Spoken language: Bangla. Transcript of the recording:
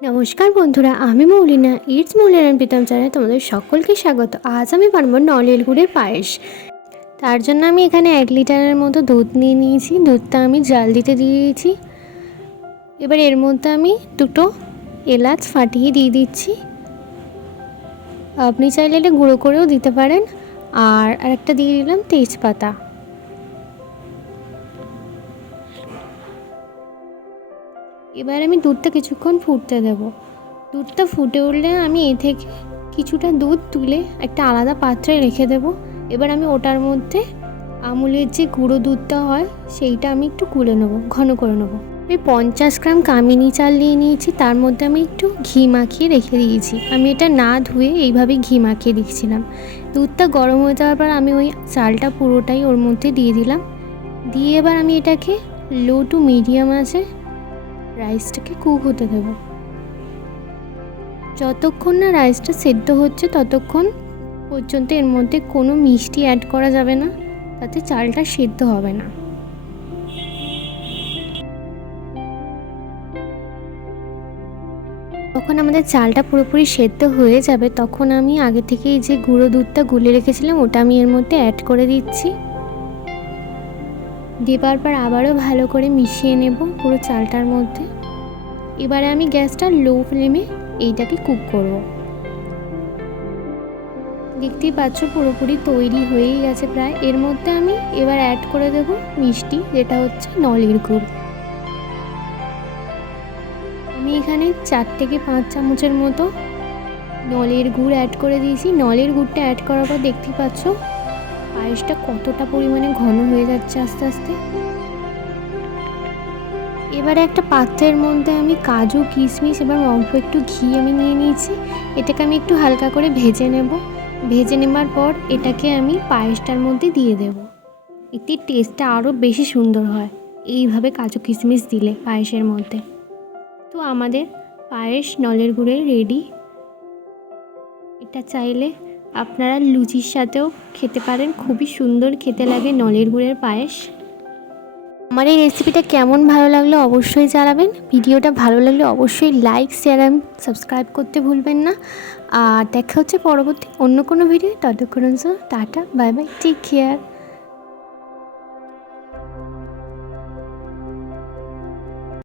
নমস্কার বন্ধুরা, আমি মৌলিনা। ইটস মৌলিনা প্রীতম চ্যানেলে তোমাদের সকলকে স্বাগত। আজ আমি বানাবো নলের গুড়ের পায়েস। তার জন্য আমি এখানে 1 লিটারের মতো দুধ নিয়ে নিয়েছি। দুধটা আমি জাল দিতে দিয়ে দিয়েছি। এবার এর মধ্যে আমি 2টো এলাচ ফাটিয়ে দিয়ে দিচ্ছি। আপনি চাইলে এটা গুঁড়ো করেও দিতে পারেন। আর আরেকটা দিয়ে দিলাম তেজপাতা। এবার আমি দুধটা কিছুক্ষণ ফুটতে দেব। দুধটা ফুটে উঠলে আমি এ থেকে কিছুটা দুধ তুলে একটা আলাদা পাত্রে রেখে দেব। এবার আমি ওটার মধ্যে আমুলের যে গুঁড়ো দুধটা হয় সেইটা আমি একটু গুলে নেব, ঘন করে নেব। আমি 50 গ্রাম কামিনী চাল নিয়ে নিয়েছি, তার মধ্যে আমি একটু ঘি মাখিয়ে রেখে দিয়েছি। আমি এটা না ধুয়ে এইভাবেই ঘি মাখিয়ে দিচ্ছিলাম। দুধটা গরম হয়ে যাওয়ার পর আমি ওই চালটা পুরোটাই ওর মধ্যে দিয়ে দিলাম। দিয়ে এবার আমি এটাকে লো টু মিডিয়াম আছে রাইসটাকে কুক হতে দেব। যতক্ষণ না রাইসটা সেদ্ধ হচ্ছে ততক্ষণ পর্যন্ত এর মধ্যে কোনো মিষ্টি অ্যাড করা যাবে না, তাতে চালটা সেদ্ধ হবে না। তখন আমাদের চালটা পুরোপুরি সেদ্ধ হয়ে যাবে, তখন আমি আগে থেকে যে গুঁড়ো দুধটা গুলে রেখেছিলাম ওটা আমি এর মধ্যে অ্যাড করে দিচ্ছি। দেবার পর আবারও ভালো করে মিশিয়ে নেব পুরো চালটার মধ্যে। এবারে আমি গ্যাসটা লো ফ্লেমে এইটাকে কুক করব। দেখতেই পাচ্ছ পুরোপুরি তৈরি হয়েই গেছে প্রায়। এর মধ্যে আমি এবার অ্যাড করে দেব মিষ্টি, যেটা হচ্ছে নলের গুড়। আমি এখানে 4 থেকে 5 চামচের মতো নলের গুড় অ্যাড করে দিয়েছি। নলের গুড়টা অ্যাড করার পর দেখতেই পাচ্ছ পায়েসটা কতটা পরিমাণে ঘন হয়ে যাচ্ছে আস্তে আস্তে। এবারে একটা পাত্রের মধ্যে আমি কাজু, কিশমিশ এবং অল্প একটু ঘি আমি নিয়ে নিয়েছি। এটাকে আমি একটু হালকা করে ভেজে নেব। ভেজে নেবার পর এটাকে আমি পায়েসটার মধ্যে দিয়ে দেব। এতে টেস্টটা আরও বেশি সুন্দর হয় এইভাবে কাজু কিশমিশ দিলে পায়েসের মধ্যে। তো আমাদের পায়েস নলের গুড়ের রেডি। এটা চাইলে আপনারা লুচির সাথেও খেতে পারেন, খুবই সুন্দর খেতে লাগে নলের গুড়ের পায়েস। আমার এই রেসিপিটা কেমন ভালো লাগলো অবশ্যই জানাবেন। ভিডিওটা ভালো লাগলে অবশ্যই লাইক, শেয়ার এবং সাবস্ক্রাইব করতে ভুলবেন না। আর দেখা হচ্ছে পরবর্তী অন্য কোনো ভিডিও। ততক্ষণ tata, bye bye, take care.